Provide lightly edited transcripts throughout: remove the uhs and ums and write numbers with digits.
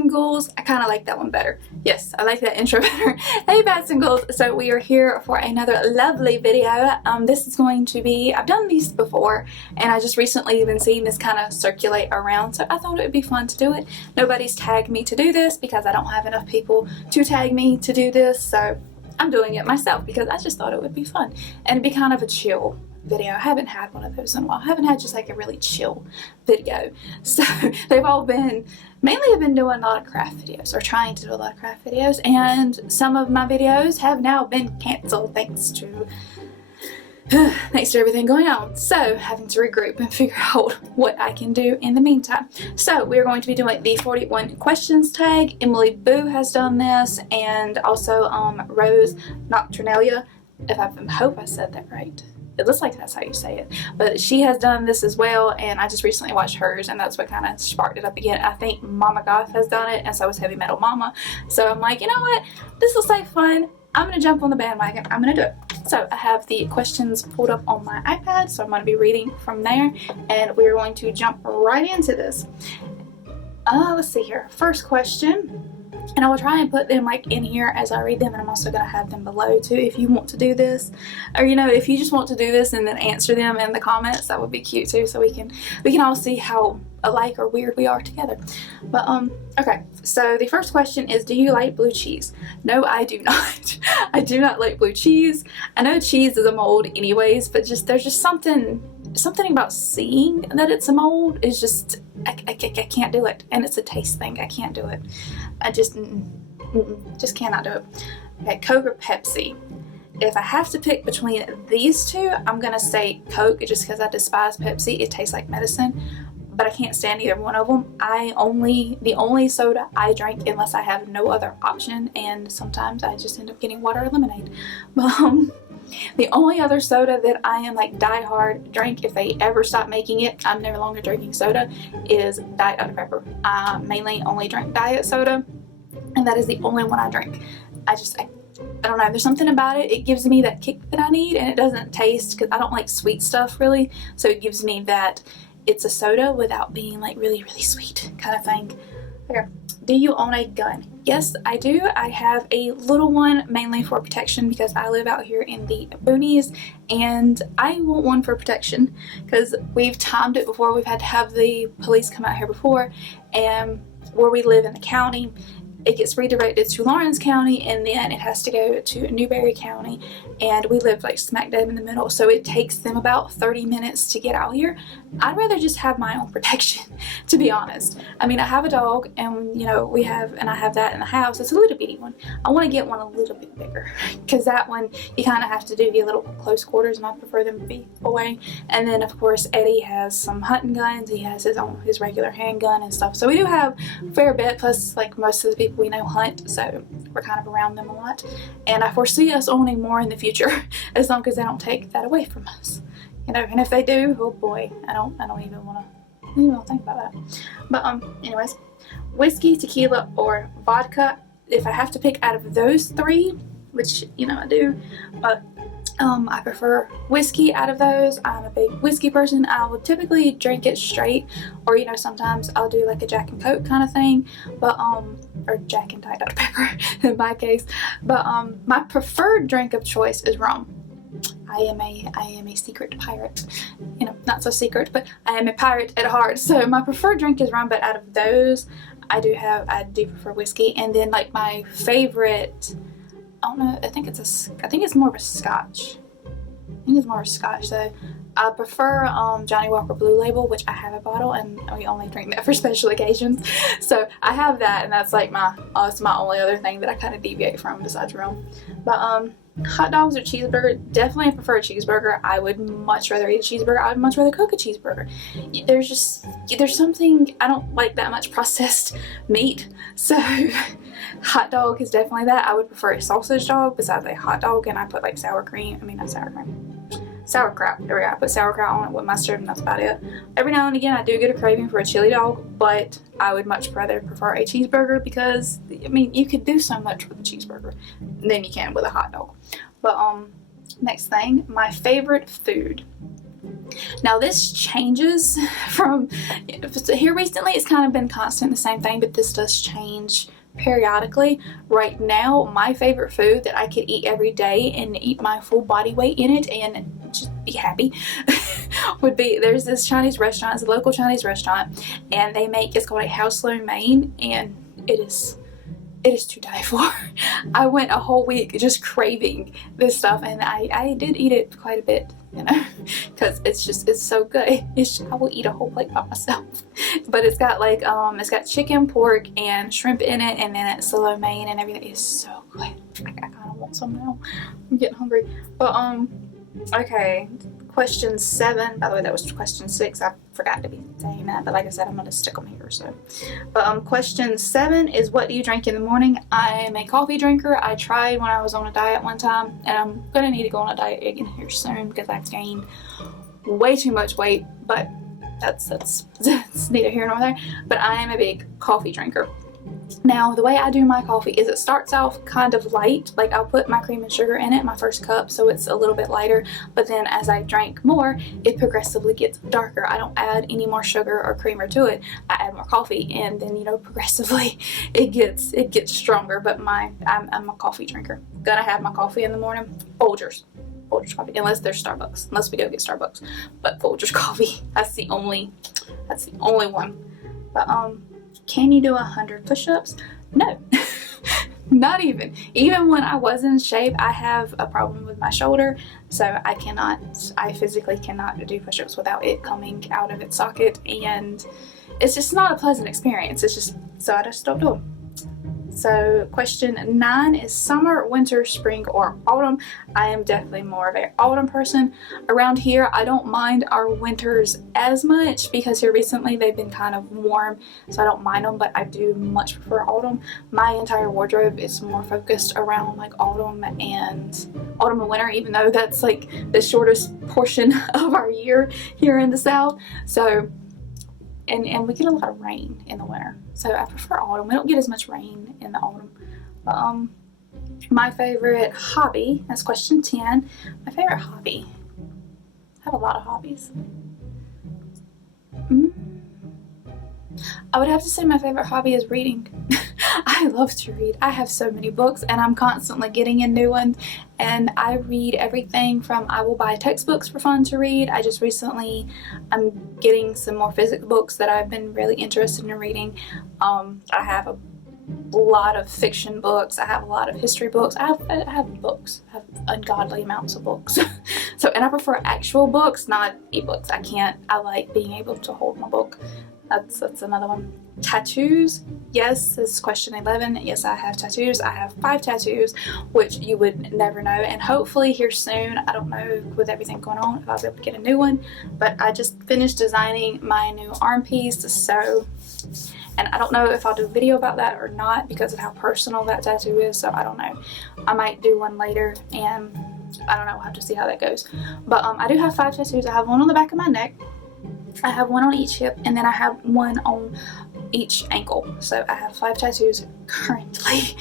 and Ghouls. I kind of like that one better. Yes, I like that intro better. Hey Bats and Ghouls. So we are here for another lovely video. This is going to be, I've done these before and I just recently been seeing this kind of circulate around, so I thought it would be fun to do it. Nobody's tagged me to do this because I don't have enough people to tag me to do this, so I'm doing it myself because I just thought it would be fun and it'd be kind of a chill video. I haven't had one of those in a while. I haven't had just like a really chill video. So they've all been, mainly I've been doing a lot of craft videos or trying to do a lot of craft videos, and some of my videos have now been canceled thanks to everything going on. So having to regroup and figure out what I can do in the meantime. So we're going to be doing the 41 questions tag. Emily Boo has done this, and also Rose Nocturnalia, if I hope I said that right. It looks like that's how you say it, but she has done this as well, and I just recently watched hers and that's what kind of sparked it up again. I think Mama Goth has done it, and so has Heavy Metal Mama. So I'm like, you know what, this looks like fun. I'm gonna jump on the bandwagon. I'm gonna do it. So I have the questions pulled up on my iPad, so I'm gonna be reading from there, and we're going to jump right into this. Let's see here. First question. And I will try and put them like in here as I read them, and I'm also going to have them below too if you want to do this, or you know, if you just want to do this and then answer them in the comments, that would be cute too, so we can all see how alike or weird we are together. But okay, so the first question is, do you like blue cheese? No, I do not. I do not like blue cheese. I know cheese is a mold anyways, but there's just something about seeing that it's a mold is just, I can't do it, and it's a taste thing. I can't do it. I just cannot do it. Okay, Coke or Pepsi? If I have to pick between these two, I'm gonna say Coke, just because I despise Pepsi. It tastes like medicine, but I can't stand either one of them. The only soda I drink unless I have no other option, and sometimes I just end up getting water or lemonade. But the only other soda that I am like die hard drink, if they ever stop making it, I'm no longer drinking soda, is Diet Dr. Pepper. I mainly only drink diet soda, and that is the only one I drink. I don't know, there's something about it. It gives me that kick that I need, and it doesn't taste, because I don't like sweet stuff really, so it gives me that it's a soda without being like really, really sweet kind of thing. Okay. Do you own a gun? Yes, I do. I have a little one mainly for protection because I live out here in the boonies, and I want one for protection because we've timed it before. We've had to have the police come out here before, and where we live in the county, it gets redirected to Lawrence County, and then it has to go to Newberry County, and we live like smack dab in the middle, so it takes them about 30 minutes to get out here. I'd rather just have my own protection, to be honest. I mean, I have a dog, and you know, I have that in the house. It's a little bitty one. I want to get one a little bit bigger, because that one you kind of have to do a little close quarters, and I prefer them to be away. And then of course Eddie has some hunting guns. He has his regular handgun and stuff, so we do have a fair bit, plus like most of the people we know hunt, so we're kind of around them a lot, and I foresee us owning more in the future as long as they don't take that away from us, you know. And if they do, oh boy, I don't even want to think about that. But anyways, whiskey, tequila, or vodka? If I have to pick out of those three, which you know I do, but I prefer whiskey out of those. I'm a big whiskey person. I would typically drink it straight, or you know, sometimes I'll do like a Jack and Coke kind of thing, but or Jack and Diet Dr. Pepper in my case. But my preferred drink of choice is rum. I am a secret pirate. You know, not so secret, but I am a pirate at heart. So my preferred drink is rum, but out of those, I do prefer whiskey. And then like my favorite, I don't know, I think it's more of a scotch. So I prefer Johnny Walker Blue Label, which I have a bottle, and we only drink that for special occasions. So I have that, and that's like it's my only other thing that I kind of deviate from besides rum. But hot dogs or cheeseburger? Definitely prefer a cheeseburger. I would much rather eat a cheeseburger. I would much rather cook a cheeseburger. There's something, I don't like that much processed meat, so hot dog is definitely that. I would prefer a sausage dog besides a hot dog, and I put like sauerkraut. There we go. I put sauerkraut on it with mustard, and that's about it. Every now and again I do get a craving for a chili dog, but I would much rather prefer a cheeseburger because, I mean, you could do so much with a cheeseburger than you can with a hot dog. But next thing, my favorite food. Now this changes from here recently. It's kind of been constant, the same thing, but this does change periodically. Right now, my favorite food that I could eat every day and eat my full body weight in it and just be happy would be, there's this Chinese restaurant, it's a local Chinese restaurant, and they make, it's called a house lo mein, and it is to die for. I went a whole week just craving this stuff, and I did eat it quite a bit, you know, because it's so good. I will eat a whole plate by myself. But it's got like it's got chicken, pork, and shrimp in it, and then it's the lo mein and everything. It's so good. I kind of want some now. I'm getting hungry. But okay, question 7. By the way, that was question 6. I forgot to be saying that, but like I said, I'm gonna stick them here. So, but question 7 is, what do you drink in the morning? I am a coffee drinker. I tried when I was on a diet one time, and I'm gonna need to go on a diet again here soon because I've gained way too much weight. But that's neither here nor there. But I am a big coffee drinker. Now, the way I do my coffee is it starts off kind of light, like I'll put my cream and sugar in it, my first cup, so it's a little bit lighter, but then as I drink more, it progressively gets darker. I don't add any more sugar or creamer to it. I add more coffee, and then, you know, progressively it gets stronger. But I'm a coffee drinker. Gonna have my coffee in the morning. Folgers coffee, unless there's Starbucks, unless we go get Starbucks. But Folgers coffee, that's the only one. But can you do 100 push-ups? No. Not even. Even when I was in shape, I have a problem with my shoulder, so I physically cannot do push-ups without it coming out of its socket, and it's just not a pleasant experience. So I just don't do them. So question 9 is summer, winter, spring, or autumn. I am definitely more of an autumn person. Around here, I don't mind our winters as much because here recently they've been kind of warm, so I don't mind them, but I do much prefer autumn. My entire wardrobe is more focused around like autumn and winter, even though that's like the shortest portion of our year here in the South. So and we get a lot of rain in the winter, so I prefer autumn. We don't get as much rain in the autumn. My favorite hobby, that's question 10. My favorite hobby, I have a lot of hobbies. I would have to say my favorite hobby is reading. I love to read. I have so many books, and I'm constantly getting in new ones, and I read everything from, I will buy textbooks for fun to read. I just recently, I'm getting some more physics books that I've been really interested in reading. I have a lot of fiction books. I have a lot of history books. I have books. I have ungodly amounts of books. So, and I prefer actual books, not ebooks. I like being able to hold my book. That's another one. Tattoos. Yes, this is question 11. Yes, I have tattoos. I have 5 tattoos, which you would never know. And hopefully here soon, I don't know with everything going on if I'll be able to get a new one, but I just finished designing my new arm piece. So, and I don't know if I'll do a video about that or not because of how personal that tattoo is. So I don't know. I might do one later, and I don't know. We'll have to see how that goes. But I do have 5 tattoos. I have one on the back of my neck. I have one on each hip, and then I have one on each ankle. So I have 5 tattoos currently,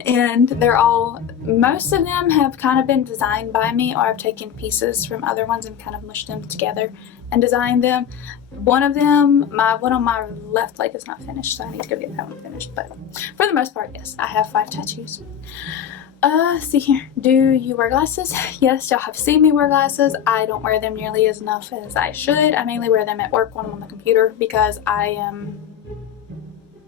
and they're all, most of them have kind of been designed by me, or I've taken pieces from other ones and kind of mushed them together and designed them. One of them, my one on my left leg is not finished, so I need to go get that one finished. But for the most part, yes, I have 5 tattoos. See here. Do you wear glasses? Yes, y'all have seen me wear glasses. I don't wear them nearly as enough as I should. I mainly wear them at work when I'm on the computer because I am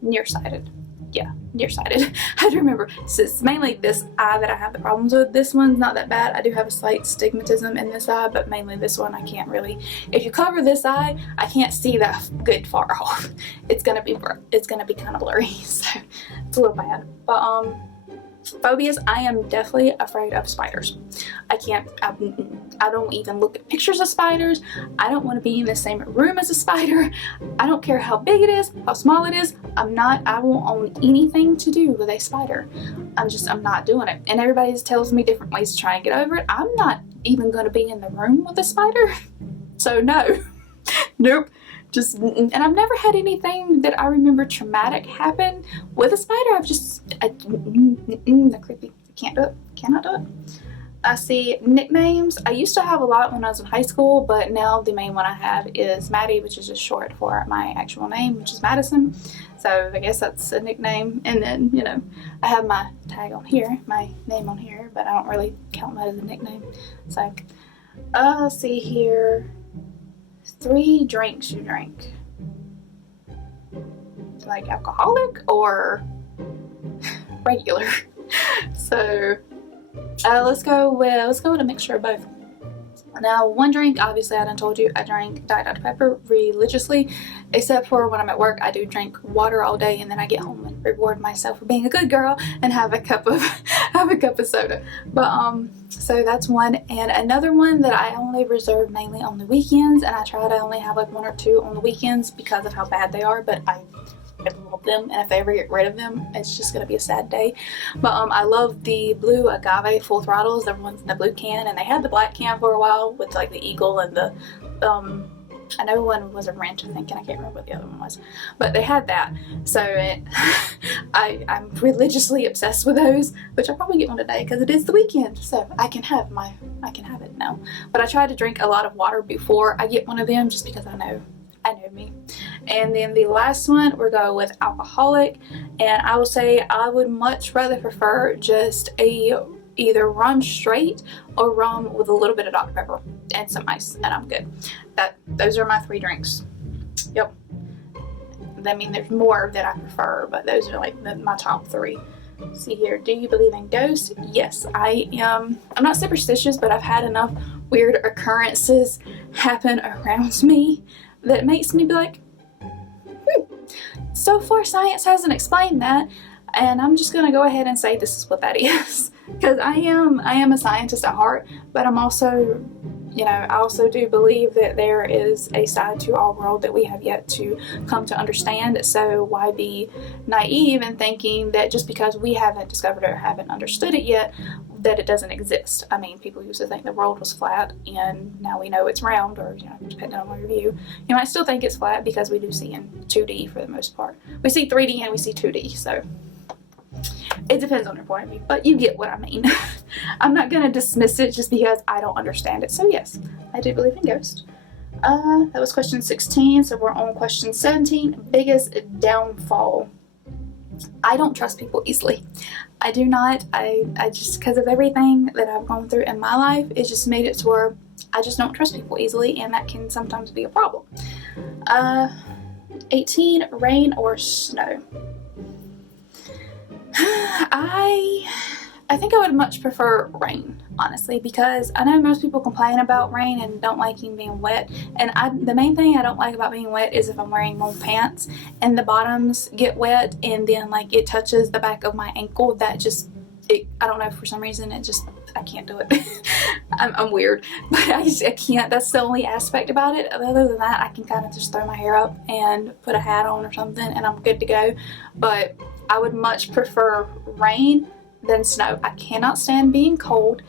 nearsighted. Yeah, nearsighted. I have to remember. So it's mainly this eye that I have the problems with. This one's not that bad. I do have a slight stigmatism in this eye, but mainly this one I can't really. If you cover this eye, I can't see that good far off. It's gonna be kind of blurry, so it's a little bad. But phobias, I am definitely afraid of spiders. I don't even look at pictures of spiders. I don't want to be in the same room as a spider. I don't care how big it is, how small it is. I won't own anything to do with a spider. I'm not doing it. And everybody tells me different ways to try and get over it. I'm not even going to be in the room with a spider. So no. Nope. And I've never had anything that I remember traumatic happen with a spider. The creepy, can't do it, cannot do it. I see nicknames. I used to have a lot when I was in high school, but now the main one I have is Maddie, which is just short for my actual name, which is Madison. So I guess that's a nickname. And then, you know, I have my tag on here, my name on here, but I don't really count that as a nickname. So, let's see here. 3 drinks you drink. Like alcoholic or regular? So let's go with a mixture of both. Now, 1 drink, obviously I done told you I drank Diet Dr. Pepper religiously, except for when I'm at work. I do drink water all day, and then I get home and reward myself for being a good girl and have a cup of soda. But so that's one. And another one that I only reserve mainly on the weekends, and I try to only have like 1 or 2 on the weekends because of how bad they are, but I love them, and if they ever get rid of them, it's just gonna be a sad day. But I love the blue agave full throttles, the ones in the blue can, and they had the black can for a while with like the eagle and the I know one was a ranch, I think, and I can't remember what the other one was, but they had that. So I'm religiously obsessed with those, which I'll probably get one today because it is the weekend, so I can have it now. But I try to drink a lot of water before I get one of them, just because I know me. And then the last one, we're going with alcoholic, and I will say I would much rather prefer just either rum straight or rum with a little bit of Dr. Pepper and some ice, and I'm good. Those are my 3 drinks. Yep. I mean, there's more that I prefer, but those are like my top 3. Let's see here. Do you believe in ghosts? Yes, I am. I'm not superstitious, but I've had enough weird occurrences happen around me that makes me be like, so far science hasn't explained that, and I'm just gonna go ahead and say this is what that is. Because I am a scientist at heart, but I'm also, you know, I also do believe that there is a side to our world that we have yet to come to understand. So why be naive in thinking that just because we haven't discovered it or haven't understood it yet, that it doesn't exist? I mean, people used to think the world was flat, and now we know it's round, or, you know, depending on your view. You might still think it's flat because we do see in 2D for the most part. We see 3D and we see 2D, so it depends on your point of view, but you get what I mean. I'm not going to dismiss it just because I don't understand it. So yes, I do believe in ghosts. That was question 16, so we're on question 17. Biggest downfall. I don't trust people easily. I do not. I just, because of everything that I've gone through in my life, it just made it to where I just don't trust people easily, and that can sometimes be a problem. 18, rain or snow. I think I would much prefer rain, honestly, because I know most people complain about rain and don't like being wet, and the main thing I don't like about being wet is if I'm wearing long pants and the bottoms get wet and then like it touches the back of my ankle. That just, I don't know, for some reason I can't do it. I'm weird, but I can't. That's the only aspect about it. Other than that, I can kind of just throw my hair up and put a hat on or something and I'm good to go. But I would much prefer rain than snow. I cannot stand being cold.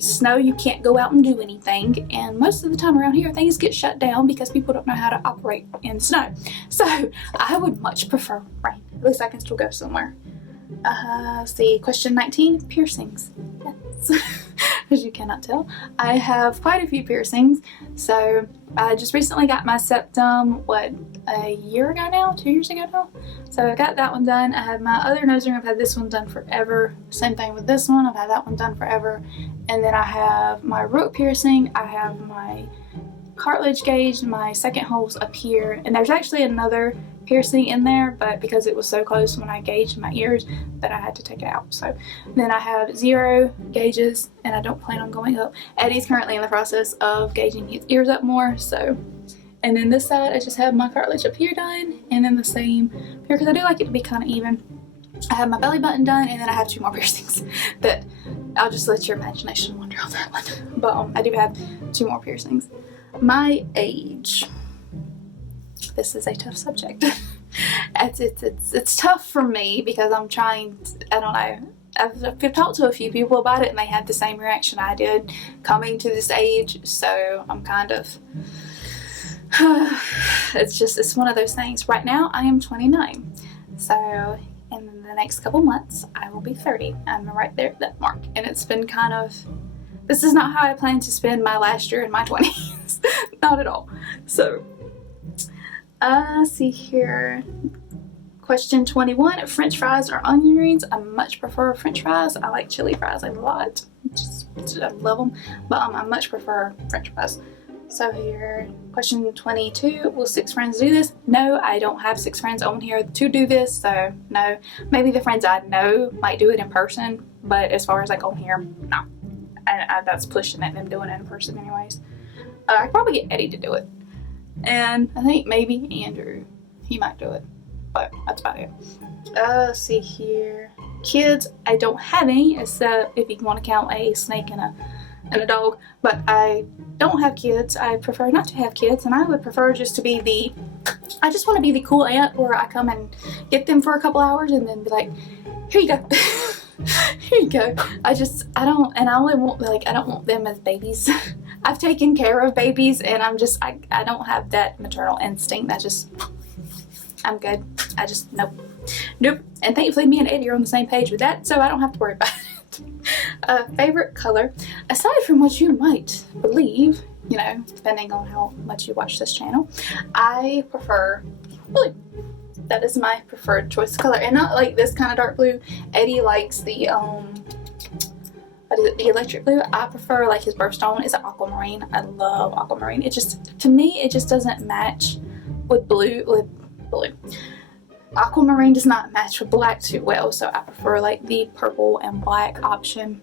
Snow, you can't go out and do anything, and most of the time around here things get shut down because people don't know how to operate in snow. So I would much prefer rain. At least I can still go somewhere. See, question 19, piercings. Yes. As you cannot tell, I have quite a few piercings. So I just recently got my septum, a year ago now? 2 years ago now? So I got that one done. I have my other nose ring. I've had this one done forever. Same thing with this one. I've had that one done forever. And then I have my root piercing. I have my cartilage gauge, my second hole's up here. And there's actually another piercing in there, but because it was so close when I gauged my ears that I had to take it out. So then I have 0 gauges, and I don't plan on going up. Eddie's currently in the process of gauging his ears up more, so. And then this side I just have my cartilage up here done, and then the same here, because I do like it to be kind of even. I have my belly button done, and then I have 2 more piercings that I'll just let your imagination wander on that one. But I do have 2 more piercings. My age. This is a tough subject. It's tough for me because I'm trying to, I don't know. I've talked to a few people about it and they had the same reaction I did coming to this age. So I'm kind of, it's one of those things. Right now I am 29. So, and then the next couple months I will be 30. I'm right there at that mark, and it's been kind of, this is not how I plan to spend my last year in my 20s. Not at all. So see here. Question 21, French fries or onion rings? I much prefer French fries. I like chili fries a lot. I love them, but I much prefer French fries. So here, question 22, will 6 friends do this? No, I don't have 6 friends on here to do this, so no. Maybe the friends I know might do it in person, but as far as like on here, no. That's pushing it, them doing it in person anyways. I could probably get Eddie to do it. And I think maybe Andrew, he might do it. But that's about it. Let's see here. Kids, I don't have any, except if you want to count a snake and a dog. But I don't have kids. I prefer not to have kids, and I would prefer just to be I just want to be the cool aunt where I come and get them for a couple hours and then be like, here you go. Here you go. I only want, like, I don't want them as babies. I've taken care of babies, and I don't have that maternal instinct. I'm good. Nope. And thankfully me and Eddie are on the same page with that, so I don't have to worry about it. Favorite color? Aside from what you might believe, you know, depending on how much you watch this channel, I prefer blue. That is my preferred choice of color. And not like this kind of dark blue. Eddie likes the the electric blue. I prefer, like, his birthstone is an aquamarine. I love aquamarine. It just, to me, it just doesn't match with blue. Aquamarine does not match with black too well, so I prefer like the purple and black option.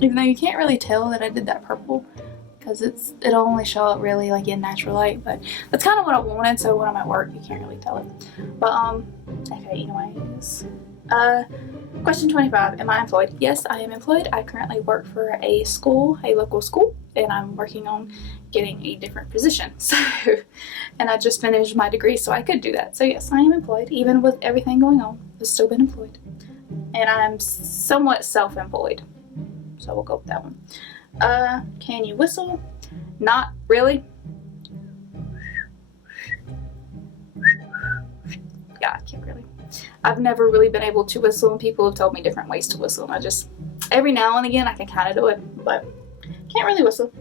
Even though you can't really tell that I did that purple because it'll only show up really like in natural light, but that's kind of what I wanted, so when I'm at work you can't really tell it. But okay, anyways. Question 25, am I employed? Yes, I am employed. I currently work for a local school, and I'm working on getting a different position. So, and I just finished my degree, so I could do that. So yes, I am employed. Even with everything going on, I've still been employed. And I'm somewhat self-employed. So we'll go with that one. Can you whistle? Not really. Yeah, I can't really. I've never really been able to whistle, and people have told me different ways to whistle, and I just, every now and again I can kind of do it, but can't really whistle.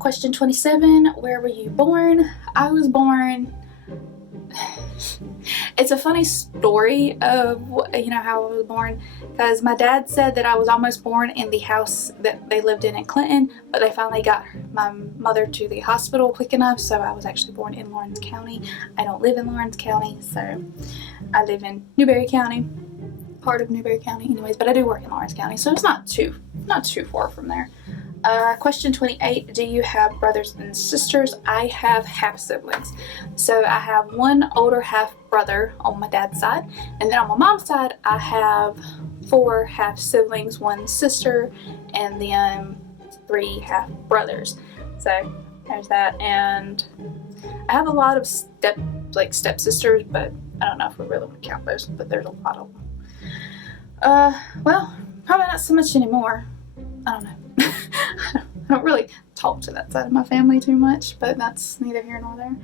Question 27, where were you born? I was born, it's a funny story of, you know, how I was born, because my dad said that I was almost born in the house that they lived in Clinton, but they finally got my mother to the hospital quick enough, so I was actually born in Lawrence County. I don't live in Lawrence County, so I live in Newberry County, part of Newberry County anyways, but I do work in Lawrence County, so it's not too far from there. Question 28, do you have brothers and sisters? I have half siblings. So I have one older half brother on my dad's side, and then on my mom's side I have 4 half siblings, 1 sister, and then 3 half brothers. So there's that, and I have a lot of stepsisters, but I don't know if we really would count those, but there's a lot of them. Well, probably not so much anymore. I don't know. I don't really talk to that side of my family too much, but that's neither here nor there.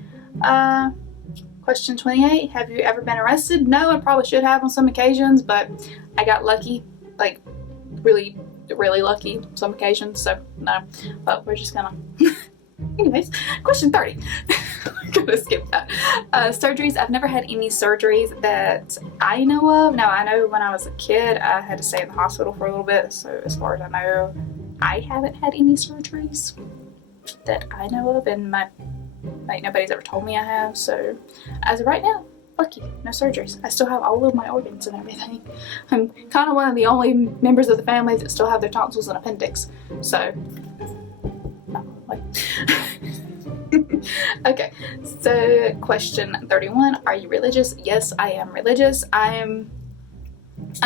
Question 28, have you ever been arrested? No, I probably should have on some occasions, but I got lucky, like really, really lucky some occasions, so no, but we're just gonna... Anyways, question 30. I'm gonna skip that. Surgeries, I've never had any surgeries that I know of. Now, I know when I was a kid, I had to stay in the hospital for a little bit, so as far as I know, I haven't had any surgeries that I know of, and nobody's ever told me I have, so as of right now, lucky, no surgeries. I still have all of my organs and everything. I'm kind of one of the only members of the family that still have their tonsils and appendix, so okay, so question 31, are you religious? Yes, I am religious. I'm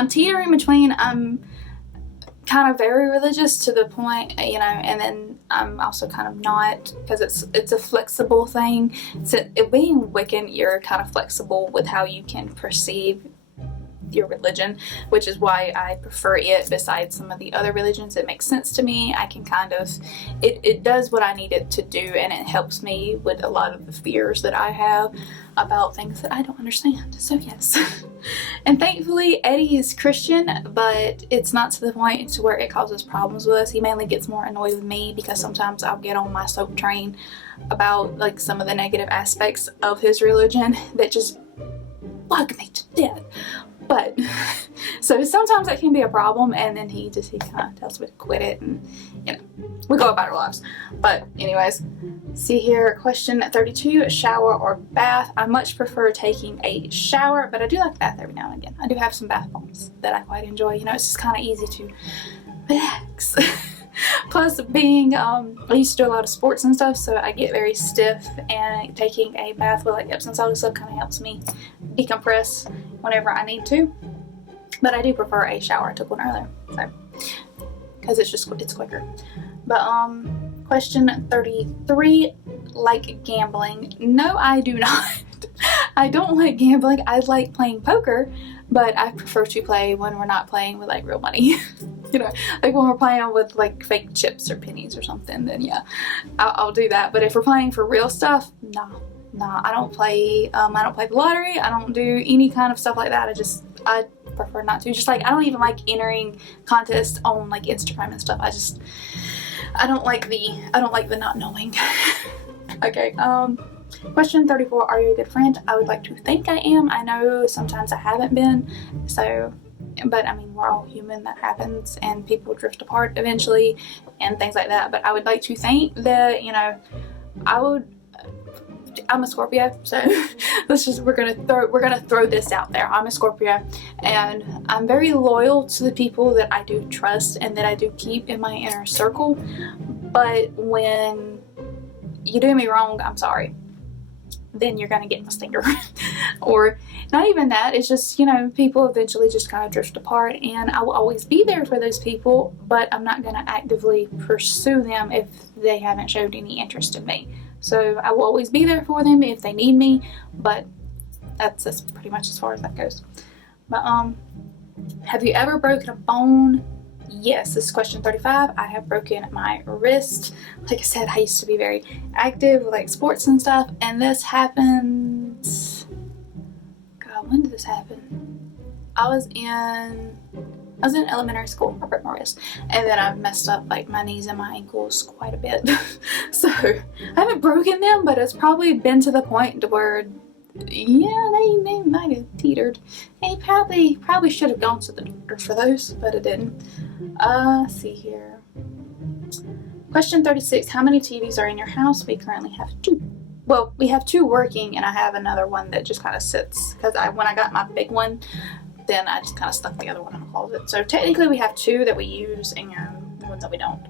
teetering between kind of very religious to the point, you know, and then I'm also kind of not, because it's a flexible thing. So being Wiccan, you're kind of flexible with how you can perceive your religion, which is why I prefer it besides some of the other religions. It makes sense to me. I can kind of, it does what I need it to do, and it helps me with a lot of the fears that I have about things that I don't understand. So yes. And thankfully Eddie is Christian, but it's not to the point to where it causes problems with us. He mainly gets more annoyed with me because sometimes I'll get on my soap train about like some of the negative aspects of his religion that just bug me to death. But so sometimes that can be a problem, and then he kind of tells me to quit it, and you know, we go about our lives. But anyways, see here, question 32, shower or bath. I much prefer taking a shower, but I do like a bath every now and again. I do have some bath bombs that I quite enjoy. You know, it's just kind of easy to relax. Plus being, I used to do a lot of sports and stuff, so I get very stiff, and taking a bath with like Epsom salt and stuff kind of helps me decompress whenever I need to. But I do prefer a shower. I took one earlier, so, because it's quicker. But question 33, like gambling. No, I do not. I don't like gambling. I like playing poker, but I prefer to play when we're not playing with like real money. You know, like when we're playing with like fake chips or pennies or something, then yeah, I'll do that. But if we're playing for real stuff, no, I don't play. I don't play the lottery. I don't do any kind of stuff like that. I prefer not to. Just like I don't even like entering contests on like Instagram and stuff. I don't like the not knowing. Okay. Question 34, are you a good friend? I would like to think I am. I know sometimes I haven't been, so, but I mean, we're all human, that happens, and people drift apart eventually and things like that. But I would like to think that, you know, I'm a Scorpio, so we're gonna throw this out there. I'm a Scorpio, and I'm very loyal to the people that I do trust and that I do keep in my inner circle. But when you do me wrong, I'm sorry, then you're gonna get my stinger. Or not even that, it's just, you know, people eventually just kind of drift apart, and I will always be there for those people, but I'm not gonna actively pursue them if they haven't showed any interest in me. So I will always be there for them if they need me, but that's pretty much as far as that goes. But have you ever broken a bone? Yes, this is question 35. I have broken my wrist. Like I said, I used to be very active with like sports and stuff, and this happened, God, when did this happen? I was in elementary school. I broke my wrist, and then I've messed up like my knees and my ankles quite a bit. So I haven't broken them, but it's probably been to the point to where, yeah, they might have teetered. And probably should have gone to the doctor for those, but it didn't. See here. Question 36. How many TVs are in your house? We currently have 2. Well, we have 2 working, and I have another one that just kind of sits, because when I got my big one, then I just kind of stuck the other one in the closet. So technically we have 2 that we use and the one that we don't.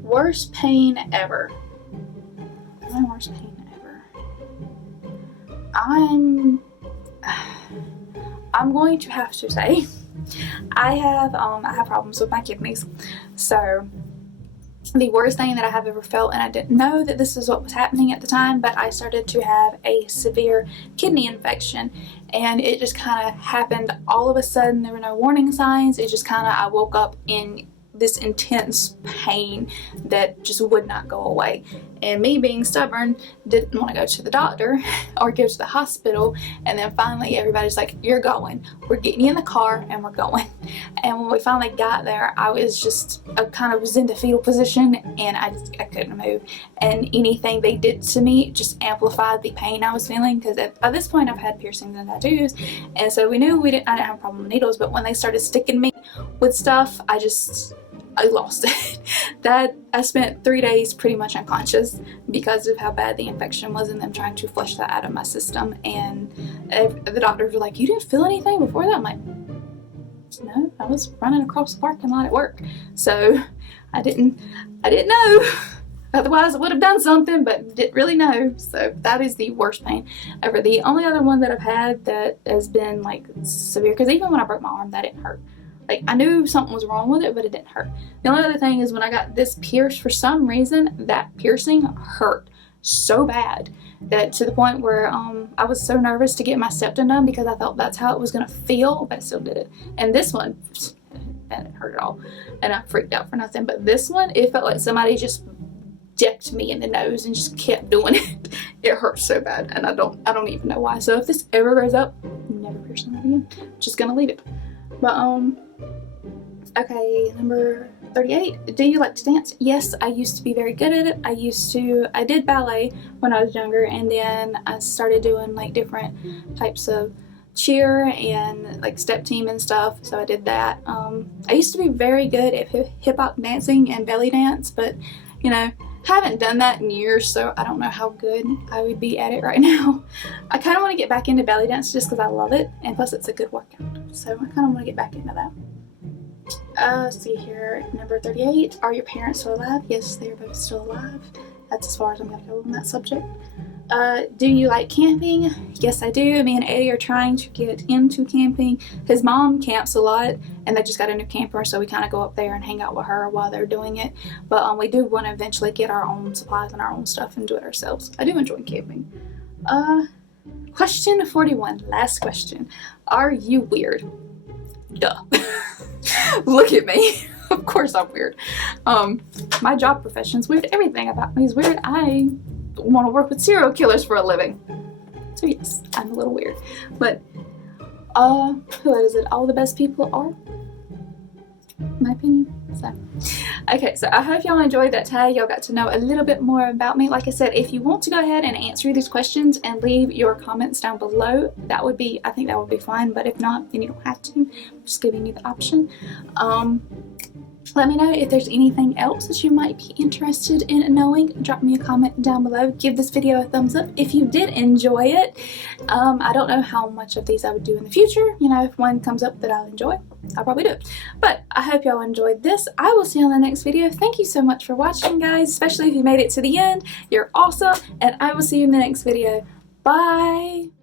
Worst pain ever. My worst pain ever. I'm going to have to say I have problems with my kidneys. So the worst thing that I have ever felt, and I didn't know that this is what was happening at the time, but I started to have a severe kidney infection, and it just kind of happened all of a sudden. There were no warning signs. It just kind of, I woke up in this intense pain that just would not go away. And me being stubborn, didn't want to go to the doctor or go to the hospital. And then finally everybody's like, you're going. We're getting you in the car and we're going. And when we finally got there, I was in the fetal position, and I couldn't move. And anything they did to me just amplified the pain I was feeling, because by this point I've had piercings and tattoos. And so we knew I didn't have a problem with needles, but when they started sticking me with stuff, I lost it. That I spent 3 days pretty much unconscious because of how bad the infection was, and them trying to flush that out of my system. And the doctors were like, you didn't feel anything before that? I'm like, no, I was running across the parking lot at work. So I didn't know. Otherwise I would have done something, but didn't really know. So that is the worst pain ever. The only other one that I've had that has been like severe, because even when I broke my arm, that didn't hurt. Like, I knew something was wrong with it, but it didn't hurt. The only other thing is when I got this pierced, for some reason, that piercing hurt. so bad that to the point where I was so nervous to get my septum done because I thought that's how it was going to feel, but I still did it. And this one, that didn't hurt at all, and I freaked out for nothing. But this one, it felt like somebody just decked me in the nose and just kept doing it. It hurts so bad, and I don't even know why. So if this ever grows up, I'm never piercing that again. I'm just gonna leave it. But okay, number 38. Do you like to dance? Yes, I used to be very good at it. I did ballet when I was younger, and then I started doing like different types of cheer and like step team and stuff, so I did that. I used to be very good at hip-hop dancing and belly dance, but you know, haven't done that in years, so I don't know how good I would be at it right now. I kind of want to get back into belly dance just because I love it, and plus it's a good workout, so I kind of want to get back into that. Let's see here, number 38. Are your parents still alive? Yes, they are both still alive. That's as far as I'm going to go on that subject. Do you like camping? Yes, I do. Me and Eddie are trying to get into camping. His mom camps a lot, and they just got a new camper, so we kind of go up there and hang out with her while they're doing it. But we do want to eventually get our own supplies and our own stuff and do it ourselves. I do enjoy camping. Question 41. Last question. Are you weird? Duh. Look at me. Of course I'm weird. My job profession's weird. Everything about me is weird. I want to work with serial killers for a living. So yes, I'm a little weird. But what is it? All the best people are, my opinion. So okay, so I hope y'all enjoyed that tag. Y'all got to know a little bit more about me. Like I said, if you want to go ahead and answer these questions and leave your comments down below, that would be, I think that would be fine. But if not, then you don't have to. I'm just giving you the option. Let me know if there's anything else that you might be interested in knowing. Drop me a comment down below. Give this video a thumbs up if you did enjoy it. I don't know how much of these I would do in the future. You know, if one comes up that I'll enjoy, I'll probably do it. But I hope y'all enjoyed this. I will see you on the next video. Thank you so much for watching, guys, especially if you made it to the end. You're awesome, and I will see you in the next video. Bye!